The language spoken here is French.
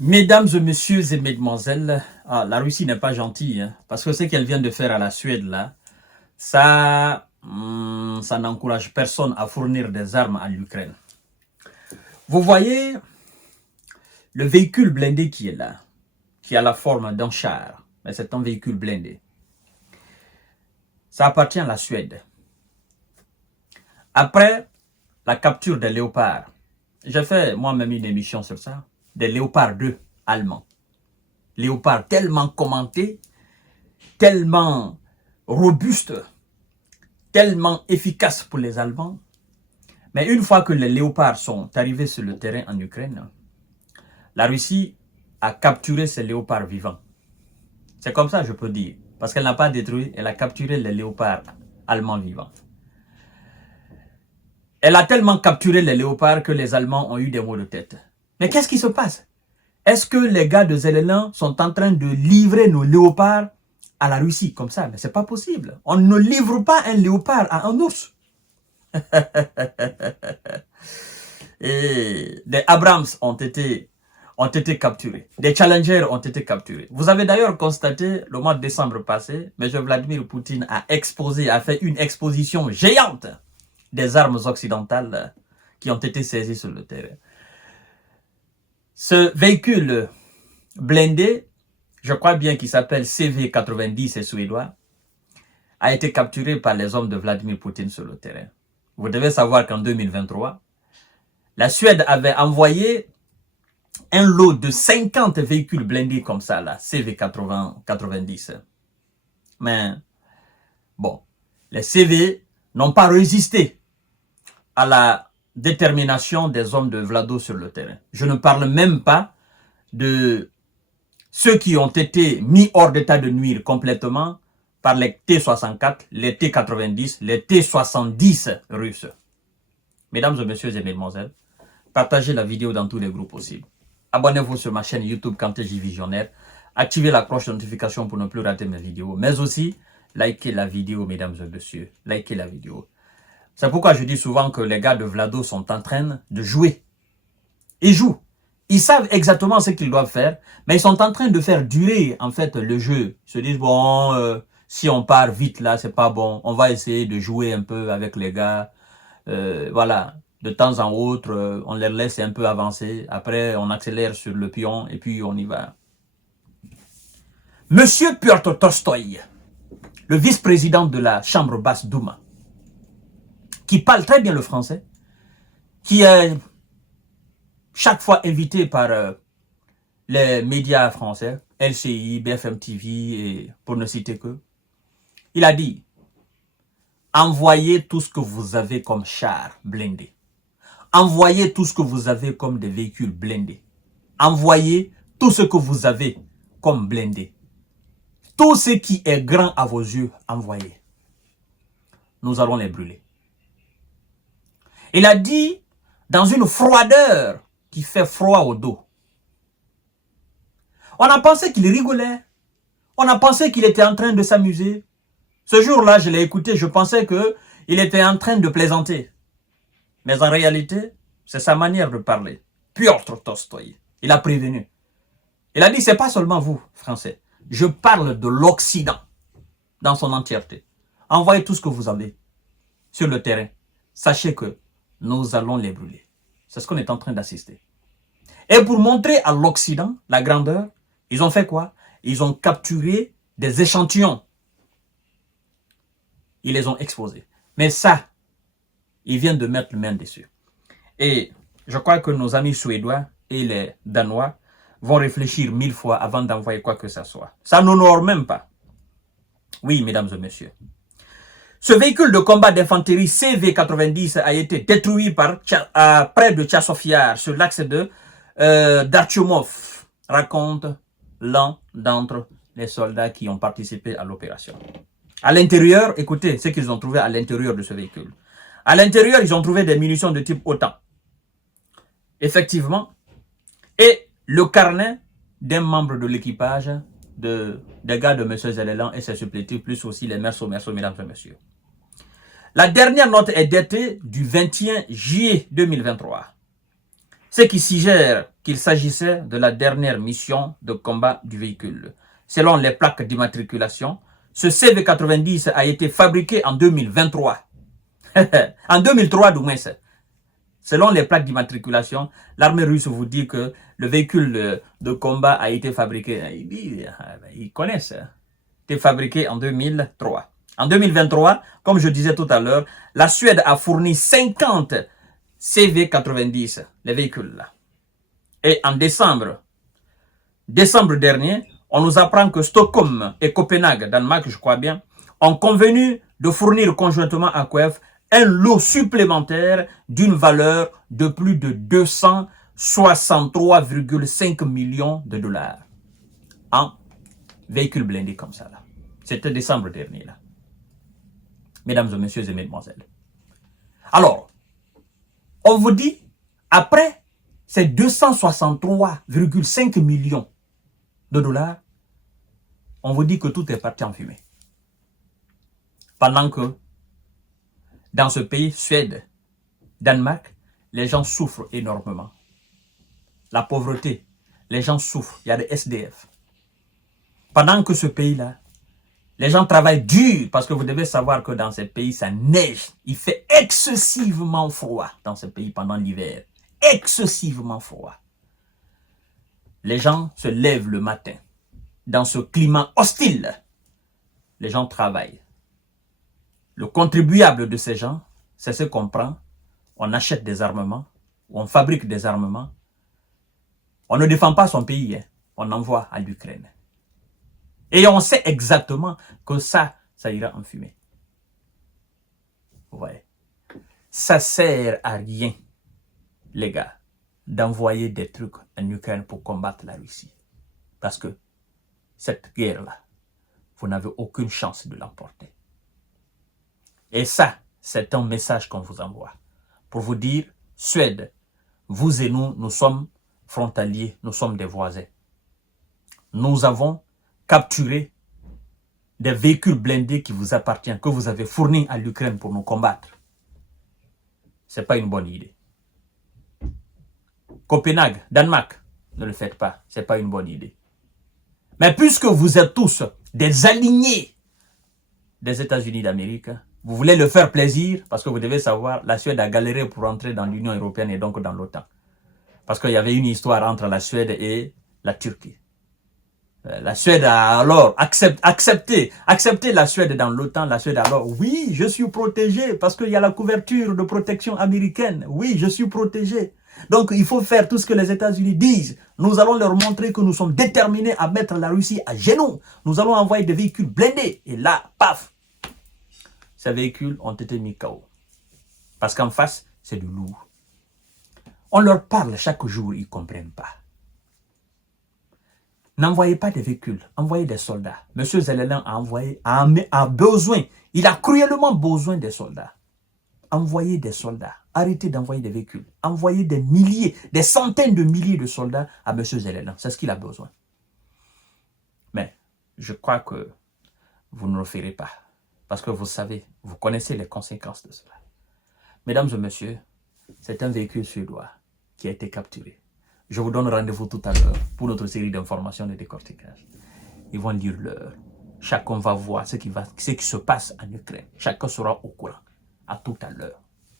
Mesdames et messieurs et mesdemoiselles, la Russie n'est pas gentille, hein, parce que ce qu'elle vient de faire à la Suède, là, ça n'encourage personne à fournir des armes à l'Ukraine. Vous voyez le véhicule blindé qui est là, qui a la forme d'un char, mais c'est un véhicule blindé. Ça appartient à la Suède. Après la capture des léopards, j'ai fait moi-même une émission sur ça, des léopards 2 allemands. Léopards tellement commentés, tellement robustes, tellement efficaces pour les Allemands. Mais une fois que les léopards sont arrivés sur le terrain en Ukraine, la Russie a capturé ces léopards vivants. C'est comme ça, je peux dire. Parce qu'elle n'a pas détruit, elle a capturé les léopards allemands vivants. Elle a tellement capturé les léopards que les Allemands ont eu des maux de tête. Mais qu'est-ce qui se passe? Est-ce que les gars de Zelensky sont en train de livrer nos léopards à la Russie comme ça? Mais c'est pas possible. On ne livre pas un léopard à un ours. Et des Abrams ont été capturés. Des Challengers ont été capturés. Vous avez d'ailleurs constaté le mois de décembre passé, M. Vladimir Poutine a fait une exposition géante des armes occidentales qui ont été saisies sur le terrain. Ce véhicule blindé, je crois bien qu'il s'appelle CV-90 et suédois, a été capturé par les hommes de Vladimir Poutine sur le terrain. Vous devez savoir qu'en 2023, la Suède avait envoyé un lot de 50 véhicules blindés comme ça, là, CV-90. Mais, bon, les CV n'ont pas résisté à la détermination des hommes de Vlado sur le terrain. Je ne parle même pas de ceux qui ont été mis hors d'état de nuire complètement par les T-64, les T-90, les T-70 russes. Mesdames et messieurs et mesdemoiselles, partagez la vidéo dans tous les groupes possibles. Abonnez-vous sur ma chaîne YouTube Kanté J Visionnaire. Activez la cloche de notification pour ne plus rater mes vidéos. Mais aussi, likez la vidéo, mesdames et messieurs. Likez la vidéo. C'est pourquoi je dis souvent que les gars de Vlado sont en train de jouer. Ils jouent. Ils savent exactement ce qu'ils doivent faire, mais ils sont en train de faire durer, en fait, le jeu. Ils se disent, bon, si on part vite là, c'est pas bon. On va essayer de jouer un peu avec les gars. Voilà. De temps en autre, on les laisse un peu avancer. Après, on accélère sur le pion et puis on y va. Monsieur Piotr Tolstoï, le vice-président de la Chambre basse Douma, qui parle très bien le français, qui est chaque fois invité par les médias français, LCI, BFM TV, et pour ne citer que, il a dit, envoyez tout ce que vous avez comme chars blindés. Envoyez tout ce que vous avez comme des véhicules blindés. Envoyez tout ce que vous avez comme blindés. Tout ce qui est grand à vos yeux, envoyez. Nous allons les brûler. Il a dit, dans une froideur qui fait froid au dos. On a pensé qu'il rigolait. On a pensé qu'il était en train de s'amuser. Ce jour-là, je l'ai écouté, je pensais qu'il était en train de plaisanter. Mais en réalité, c'est sa manière de parler. Piotr Tolstoï, il a prévenu. Il a dit, c'est pas seulement vous, Français. Je parle de l'Occident dans son entièreté. Envoyez tout ce que vous avez sur le terrain. Sachez que nous allons les brûler. C'est ce qu'on est en train d'assister. Et pour montrer à l'Occident la grandeur, ils ont fait quoi? Ils ont capturé des échantillons. Ils les ont exposés. Mais ça, ils viennent de mettre le main dessus. Et je crois que nos amis suédois et les Danois vont réfléchir 1000 fois avant d'envoyer quoi que ce soit. Ça n'honore même pas. Oui, mesdames et messieurs. Ce véhicule de combat d'infanterie CV-90 a été détruit près de Tchassofyar, sur l'axe de d'Artyoumov, raconte l'un d'entre les soldats qui ont participé à l'opération. À l'intérieur, écoutez ce qu'ils ont trouvé à l'intérieur de ce véhicule. À l'intérieur, ils ont trouvé des munitions de type OTAN. Effectivement. Et le carnet d'un membre de l'équipage des gars de M. Zelensky et ses supplétifs, plus aussi les mercenaires, mesdames et messieurs. La dernière note est datée du 21 juillet 2023. ce qui suggère qu'il s'agissait de la dernière mission de combat du véhicule. Selon les plaques d'immatriculation, ce CV90 a été fabriqué en 2023. En 2003, du moins. Selon les plaques d'immatriculation, l'armée russe vous dit que le véhicule de combat a été fabriqué. Ils connaissent. A été fabriqué en 2003. En 2023, comme je disais tout à l'heure, la Suède a fourni 50 CV90, les véhicules là. Et en décembre dernier, on nous apprend que Stockholm et Copenhague, Danemark, je crois bien, ont convenu de fournir conjointement à Kiev un lot supplémentaire d'une valeur de plus de 263,5 millions de dollars en véhicules blindés comme ça là. C'était décembre dernier là. Mesdames et messieurs et mesdemoiselles. Alors, on vous dit, après ces 263,5 millions de dollars, on vous dit que tout est parti en fumée. Pendant que dans ce pays, Suède, Danemark, les gens souffrent énormément. La pauvreté, les gens souffrent, il y a des SDF. Pendant que ce pays-là, les gens travaillent dur, parce que vous devez savoir que dans ce pays, ça neige. Il fait excessivement froid dans ce pays pendant l'hiver. Excessivement froid. Les gens se lèvent le matin. Dans ce climat hostile, les gens travaillent. Le contribuable de ces gens, c'est ce qu'on prend. On achète des armements, on fabrique des armements. On ne défend pas son pays, hein. On envoie à l'Ukraine. Et on sait exactement que ça ira en fumée. Vous voyez. Ça sert à rien, les gars, d'envoyer des trucs en Ukraine pour combattre la Russie. Parce que cette guerre-là, vous n'avez aucune chance de l'emporter. Et ça, c'est un message qu'on vous envoie. Pour vous dire, Suède, vous et nous sommes frontaliers, nous sommes des voisins. Nous avons capturé des véhicules blindés qui vous appartiennent, que vous avez fournis à l'Ukraine pour nous combattre. Ce n'est pas une bonne idée. Copenhague, Danemark, ne le faites pas. Ce n'est pas une bonne idée. Mais puisque vous êtes tous des alignés des États-Unis d'Amérique, vous voulez le faire plaisir, parce que vous devez savoir, la Suède a galéré pour entrer dans l'Union européenne et donc dans l'OTAN. Parce qu'il y avait une histoire entre la Suède et la Turquie. La Suède a alors accepté la Suède dans l'OTAN. La Suède a alors, oui, je suis protégé parce qu'il y a la couverture de protection américaine. Oui, je suis protégé. Donc, il faut faire tout ce que les États-Unis disent. Nous allons leur montrer que nous sommes déterminés à mettre la Russie à genoux. Nous allons envoyer des véhicules blindés. Et là, paf, ces véhicules ont été mis KO. Parce qu'en face, c'est du lourd. On leur parle chaque jour, ils ne comprennent pas. N'envoyez pas des véhicules, envoyez des soldats. Monsieur Zelensky a besoin, il a cruellement besoin des soldats. Envoyez des soldats, arrêtez d'envoyer des véhicules. Envoyez des milliers, des centaines de milliers de soldats à monsieur Zelensky. C'est ce qu'il a besoin. Mais je crois que vous ne le ferez pas. Parce que vous savez, vous connaissez les conséquences de cela. Mesdames et messieurs, c'est un véhicule suédois qui a été capturé. Je vous donne rendez-vous tout à l'heure pour notre série d'informations de décortiquage. Ils vont dire l'heure. Chacun va voir ce qui se passe en Ukraine. Chacun sera au courant. À tout à l'heure.